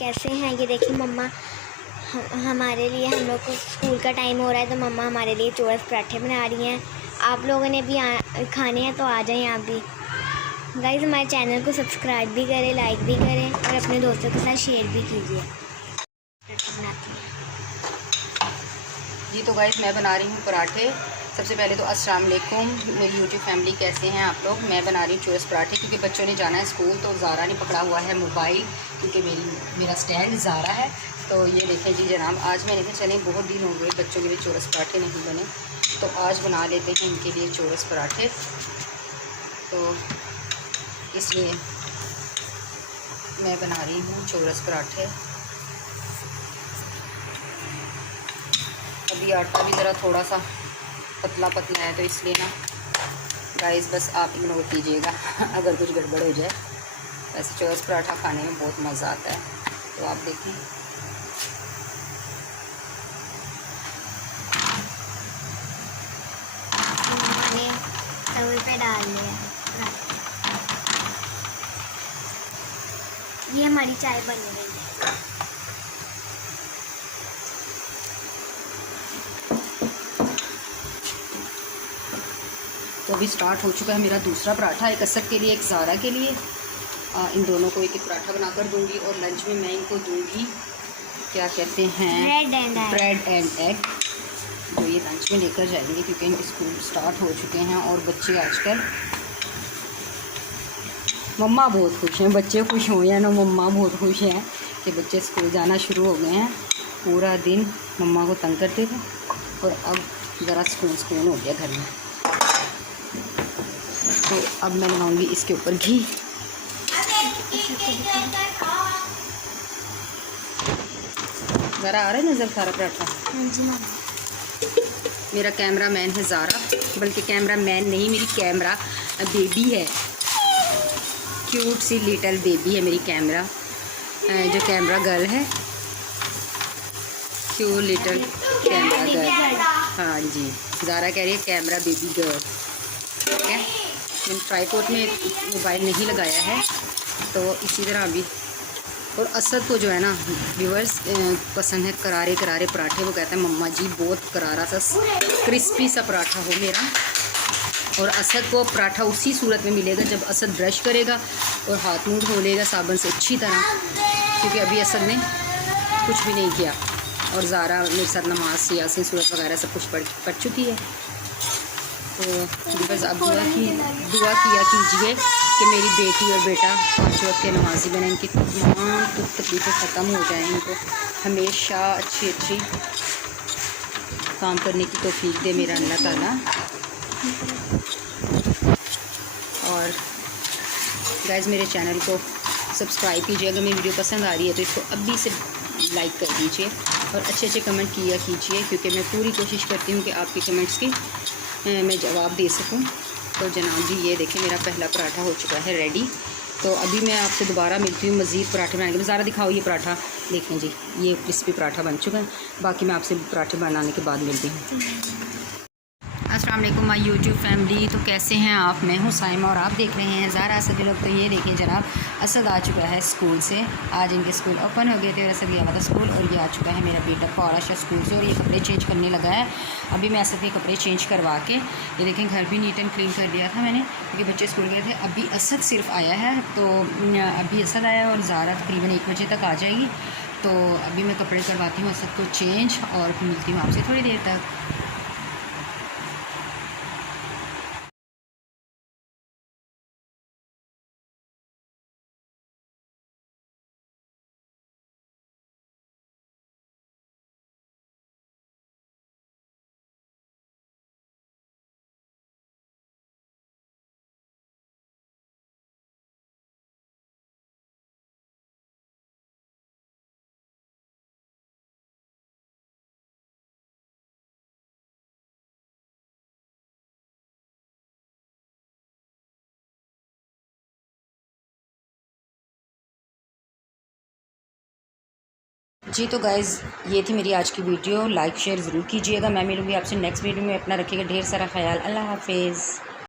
कैसे हैं। ये देखिए मम्मा हमारे लिए, हम लोग को स्कूल का टाइम हो रहा है तो मम्मा हमारे लिए चोरस पराठे बना रही हैं। आप लोगों ने भी खाने हैं तो आ जाएं आप भी। गाइस हमारे चैनल को सब्सक्राइब भी करें, लाइक भी करें और अपने दोस्तों के साथ शेयर भी कीजिए। बनाती हैं जी। तो गाइस मैं बना रही हूँ पराठे। सबसे पहले तो अस्सलाम वालेकुम मेरी यूट्यूब फैमिली, कैसे हैं आप लोग। मैं बना रही हूँ चोरस पराठे क्योंकि बच्चों ने जाना है स्कूल, तो ज़ारा ने पकड़ा हुआ है मोबाइल क्योंकि मेरा स्टैंड ज़ारा है। तो ये देखें जी जनाब, आज मैंने कहा चलें बहुत दिन हो गए बच्चों के लिए चोरस पराठे नहीं बने, तो आज बना लेते हैं इनके लिए चोरस पराठे। तो इसलिए मैं बना रही हूँ चोरस पराठे। अभी आटा भी ज़रा थोड़ा सा पतला पतला है, तो इसलिए ना गाइस बस आप इग्नोर कीजिएगा अगर कुछ गड़बड़ हो जाए। वैसे चोरस पराठा खाने में बहुत मज़ा आता है, तो आप देखें। मैंने तवे पे डाल लिया। ये हमारी चाय बन रही है। तो अभी स्टार्ट हो चुका है मेरा दूसरा पराठा, एक असद के लिए एक ज़ारा के लिए। इन दोनों को एक एक पराठा बनाकर दूंगी और लंच में मैं इनको दूंगी क्या कहते हैं, ब्रेड एंड एग, जो ये लंच में लेकर जाएंगे क्योंकि इनके स्कूल स्टार्ट हो चुके हैं। और बच्चे आजकल मम्मा बहुत खुश हैं, बच्चे खुश हो या ना मम्मा बहुत खुश हैं कि बच्चे स्कूल जाना शुरू हो गए हैं। पूरा दिन मम्मा को तंग करते थे और अब ज़रा सुकून हो गया घर में। तो अब मैं लगाऊंगी इसके ऊपर घी। ज़रा आ रहा है नज़र सारा पराठा। मेरा कैमरा मैन है ज़ारा, बल्कि कैमरा मैन नहीं, मेरी कैमरा बेबी है। क्यूट सी लिटिल बेबी है मेरी कैमरा, जो कैमरा गर्ल है। Cute little camera girl. हाँ जी, ज़ारा कह रही है कैमरा बेबी गर्ल। ठीक है, मैंने ट्राईपॉड में मोबाइल नहीं लगाया है, तो इसी तरह अभी। और असद को जो है ना व्यूअर्स पसंद है करारे करारे पराठे। वो कहता है मम्मा जी बहुत करारा सा क्रिस्पी सा पराठा हो मेरा। और असद को पराठा उसी सूरत में मिलेगा जब असद ब्रश करेगा और हाथ मुंह धो लेगा साबुन से अच्छी तरह, क्योंकि अभी असद ने कुछ भी नहीं किया। और ज़ारा मेरे साथ नमाज यासीन सूरत वगैरह सब कुछ पढ़ चुकी है। तो बस अब दुआ किया कीजिए कि मेरी बेटी और बेटा 5 वक्त के नमाजी बने, इनकी तमाम तकलीफ़ें ख़त्म हो जाएँ, इनको हमेशा अच्छी काम करने की तौफीक दे मेरा अल्लाह ताला। और गाइस मेरे चैनल को सब्सक्राइब कीजिए, अगर मेरी वीडियो पसंद आ रही है तो इसको अभी से लाइक कर दीजिए और अच्छे कमेंट किया कीजिए, क्योंकि मैं पूरी कोशिश करती हूँ कि आपके कमेंट्स की मैं जवाब दे सकूं। तो जनाब जी ये देखिए मेरा पहला पराठा हो चुका है रेडी। तो अभी मैं आपसे दोबारा मिलती हूँ मज़ीद पराठे बनाने के। ज़रा दिखाओ ये पराठा, देखें जी ये क्रिस्पी पराठा बन चुका है। बाकी मैं आपसे पराठे बनाने के बाद मिलती हूँ। अस्सलाम वालेकुम माय यूट्यूब फैमिली, तो कैसे हैं आप। मैं हूँ साइमा और आप देख रहे हैं ज़ारा असद के लोग। तो ये देखिए जनाब असद आ चुका है स्कूल से, आज इनके स्कूल ओपन हो गए थे और असद गया हुआ था स्कूल। और ये आ चुका है मेरा बेटा फौरा स्कूल से और ये कपड़े चेंज करने लगा है। अभी मैं असद के कपड़े चेंज करवा के, ये देखें घर भी नीट एंड क्लीन कर दिया था मैंने क्योंकि बच्चे स्कूल गए थे। अभी असद सिर्फ आया है, तो अभी असद आया और ज़ारा तकरीबन 1 बजे तक आ जाएगी। तो अभी मैं कपड़े करवाती हूँ असद को चेंज और मिलती हूँ आपसे थोड़ी देर तक। जी तो गाइज़ ये थी मेरी आज की वीडियो, लाइक शेयर ज़रूर कीजिएगा। मैं मिलूँगी आपसे नेक्स्ट वीडियो में। अपना रखिएगा ढेर सारा ख्याल। अल्लाह हाफिज़।